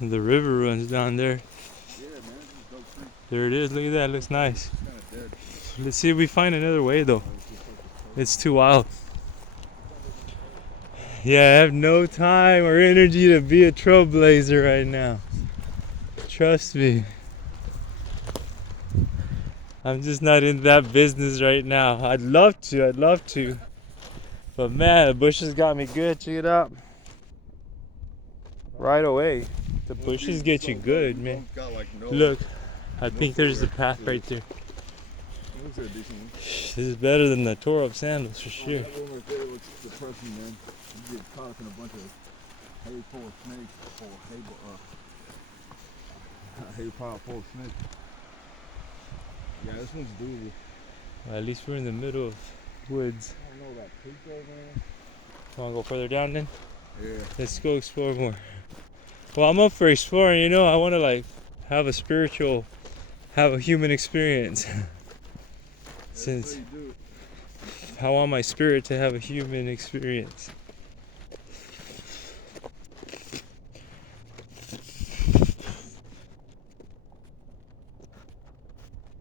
The river runs down there. Yeah, man, this is dope creek. There it is. Look at that. It looks nice. It's kind of dead. Let's see if we find another way though. It's just like the coast. It's too wild. Yeah, I have no time or energy to be a trailblazer right now. Trust me. I'm just not in that business right now. I'd love to. But man, the bushes got me good. Check it out. Right away. The bushes get you good, man. Look, I think there's the path right there. Looks like a decent one. This is better than the tore up sandals for sure. That one right there looks depressing, man. You get caught up in a bunch of hay full of snakes, hay pile full of snakes. Yeah, this one's doable. Well, at least we're in the middle of woods. I don't know that creek though, man. Want to go further down then? Yeah. Let's go explore more. Well, I'm up for exploring, you know. I want to like have a human experience. Since I want my spirit to have a human experience.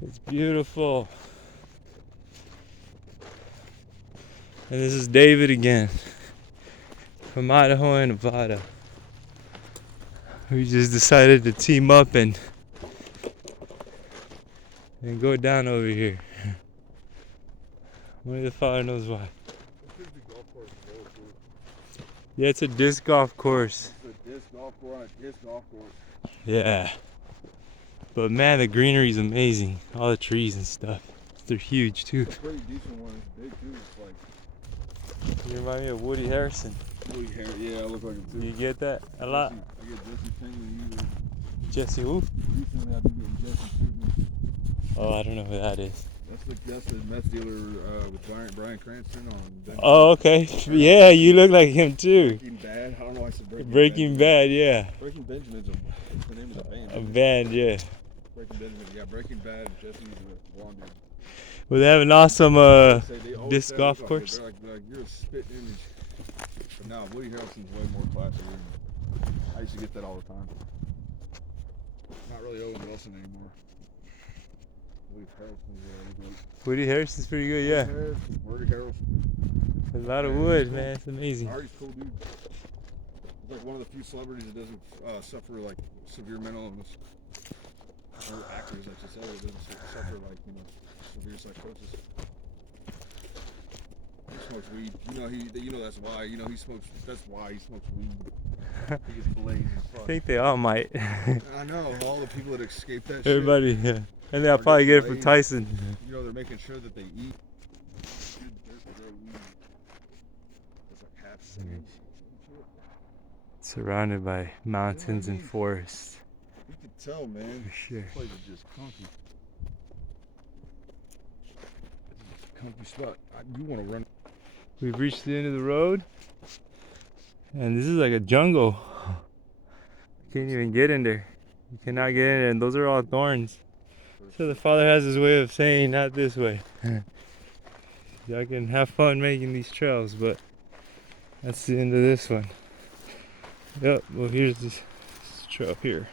It's beautiful. And this is David again, from Idaho and Nevada. We just decided to team up and go down over here. Only the Father knows why. Yeah, it's a disc golf course. It's a disc golf course on a disc golf course. Yeah. But man, the greenery is amazing. All the trees and stuff. They're huge too. It's a pretty decent one. It's big too. It's like. You remind me of Woody Harrelson. Woody Harrelson. Yeah, I look like him too. You get that a lot? I get Jesse Pinkman. Jesse who? Recently I've been getting Jesse Pinkman. Oh, I don't know who that is. That's the meth dealer with Bryan Cranston on. Oh, okay. Yeah, you look like him too. Breaking Bad. I don't know why I said Breaking Bad, yeah. Breaking Benjamin's the name of the band. A band, yeah. Breaking Benjamin, yeah. Breaking Bad. Jesse's a blonde dude. Well, they have an awesome disc golf course. They're like you're a spit image. But now Woody Harrelson's way more classy. I used to get that all the time. Not really Owen Wilson anymore. Woody Harrelson's pretty good, yeah. Woody Harrelson. A lot of wood, man. It's amazing. Artie's cool dude. He's like one of the few celebrities that doesn't suffer like severe mental illness. Or actors, I should say, that doesn't suffer like severe psychosis. He smokes weed. That's why. He smokes. That's why he smokes weed. He gets filleted and fuck. I think they all might. I know all the people that escape that. Everybody, shit. yeah. And they'll probably get it from Tyson. They're making sure that they eat. Surrounded by mountains and forests. You can tell, man. For sure. This place is just comfy. It's a comfy spot. You want to run. We've reached the end of the road. And this is like a jungle. You can't even get in there. You cannot get in there, and those are all thorns. So the Father has his way of saying, not this way. Y'all can have fun making these trails, but that's the end of this one. Yep, well here's this trail here.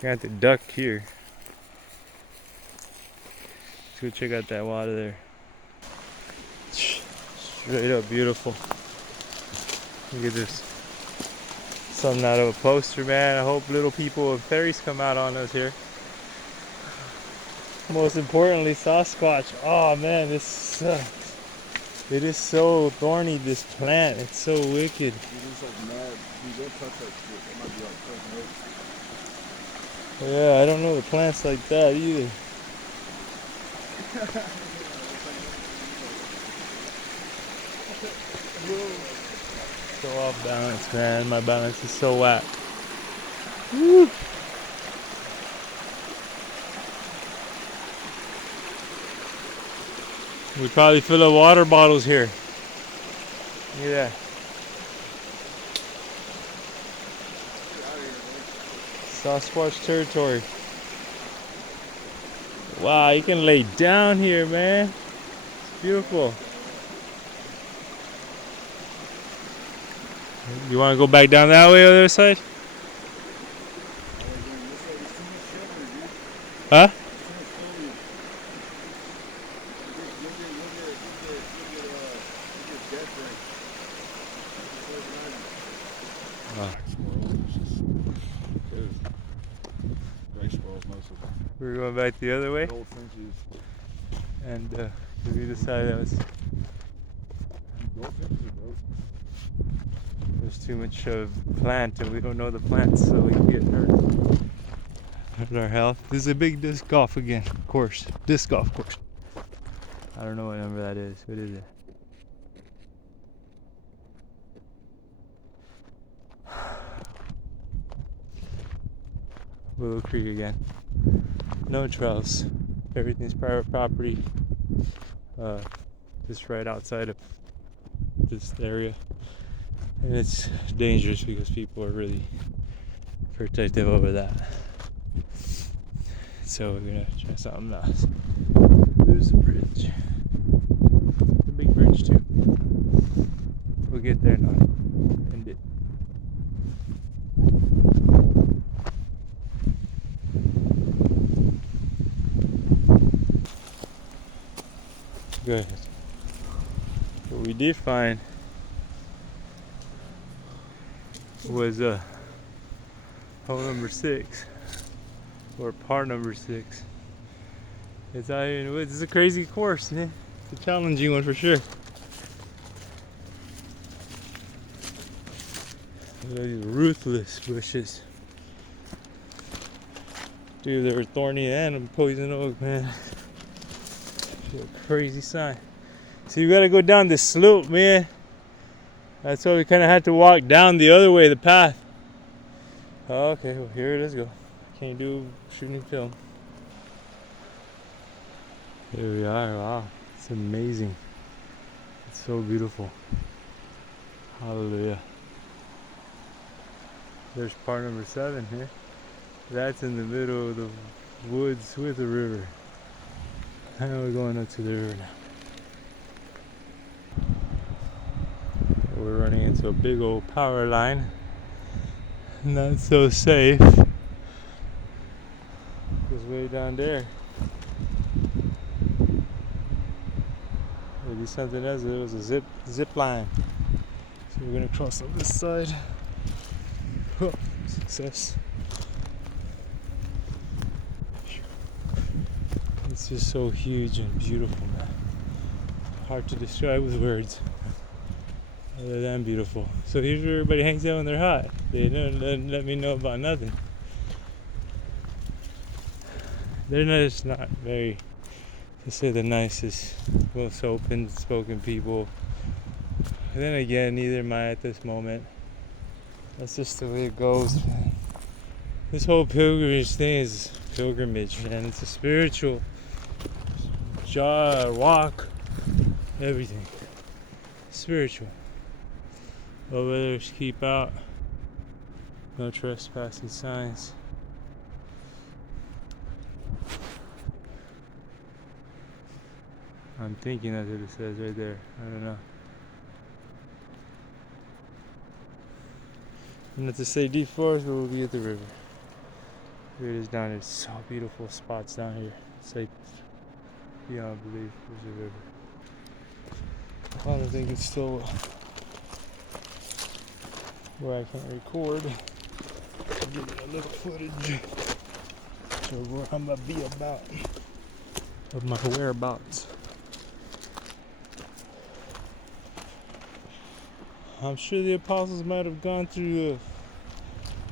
Got the duck here. Let's go check out that water there. Straight up beautiful. Look at this. Something out of a poster, man. I hope little people with fairies come out on us here. Most importantly, Sasquatch. Oh man, this sucks. It is so thorny, this plant. It's so wicked. Don't touch that shit. It might be like poison oak. Yeah, I don't know the plants like that either. So off balance, man. My balance is so whack. Woo. We probably fill up water bottles here. Look at that. Sasquatch territory. Wow, you can lay down here, man. It's beautiful. You want to go back down that way on the other side? Huh? We're going back the other way, and we decided that was there's too much plant, and we don't know the plants, so we can get hurt. Hurt our health. This is a big disc golf again course. Disc golf course. I don't know what number that is. What is it? Willow Creek again. No trails. Everything's private property. Just right outside of this area. And it's dangerous because people are really protective over that. So we're gonna try something else. There's a bridge. A big bridge too. We'll get there now. End it. Good. What we did find was hole number 6, or par number 6. It's out here in the woods. It's a crazy course, man. It's a challenging one for sure. Look at these ruthless bushes. Dude, they're thorny and poison oak, man. Crazy sign. So you gotta go down this slope, man. That's why we kind of had to walk down the other way, the path. Oh, okay, well here it is. Go. Can't do shooting film. Here we are. Wow, it's amazing. It's so beautiful. Hallelujah. There's part number 7 here. That's in the middle of the woods with the river. And we're going up to the river now. We're running into a big old power line. Not so safe. It's way down there. Maybe something else. It was a zip line. So we're gonna cross on this side. Oh, success. It's just so huge and beautiful, man. Hard to describe with words. Other than beautiful. So here's where everybody hangs out when they're hot. They don't let me know about nothing. They're just not very, to say the nicest, most open spoken people. And then again, neither am I at this moment. That's just the way it goes, man. This whole pilgrimage thing is pilgrimage, man. It's a spiritual walk, everything. Spiritual. Over there, keep out. No trespassing signs. I'm thinking that's what it says right there. I don't know. Not to say deep forest, but we'll be at the river. Here it is down here. So beautiful spots down here. It's like beyond belief. There's a river. I don't think it's still where I can't record. I'll give you a little footage of where I'm gonna be about, of my whereabouts. I'm sure the apostles might have gone through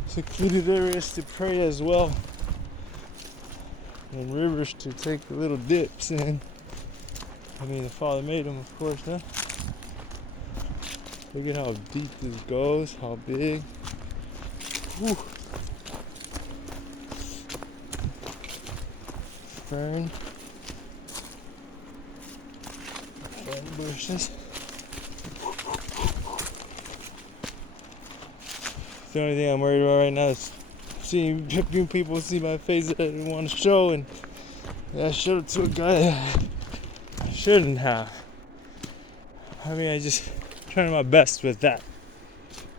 secluded areas to pray as well, and rivers to take little dips in. I mean, the Father made them, of course, huh? Look at how deep this goes, how big. Whew. Fern bushes. The only thing I'm worried about right now is seeing people see my face that I didn't want to show, and I showed it to a guy that I shouldn't have. I mean, I just trying my best with that.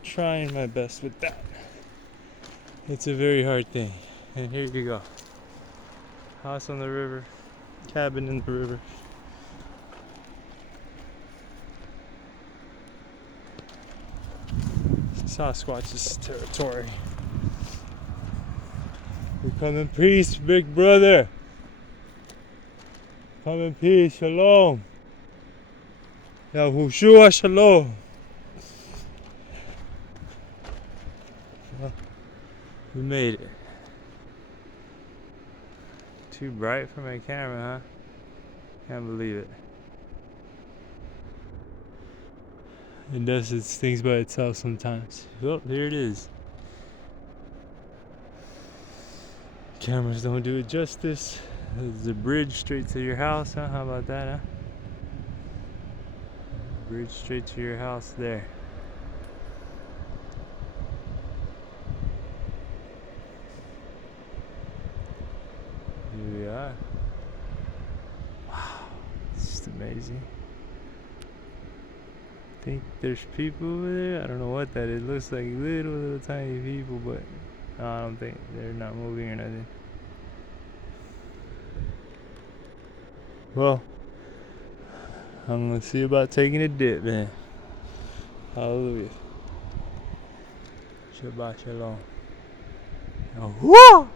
Trying my best with that. It's a very hard thing. And here you go. House on the river. Cabin in the river. Sasquatch's territory. We come in peace, big brother. Come in peace, shalom. Yahushua shalom. Well, we made it. Too bright for my camera, huh? Can't believe it. It does its things by itself sometimes. Well, here it is. Cameras don't do it justice. There's a bridge straight to your house, huh? How about that, huh? Bridge straight to your house there. Here we are. Wow, it's just amazing. I think there's people over there. I don't know what that is. It looks like little tiny people, but no, I don't think they're not moving or nothing. Well, I'm gonna see about taking a dip, man. Hallelujah. Shabbat shalom. Whoa!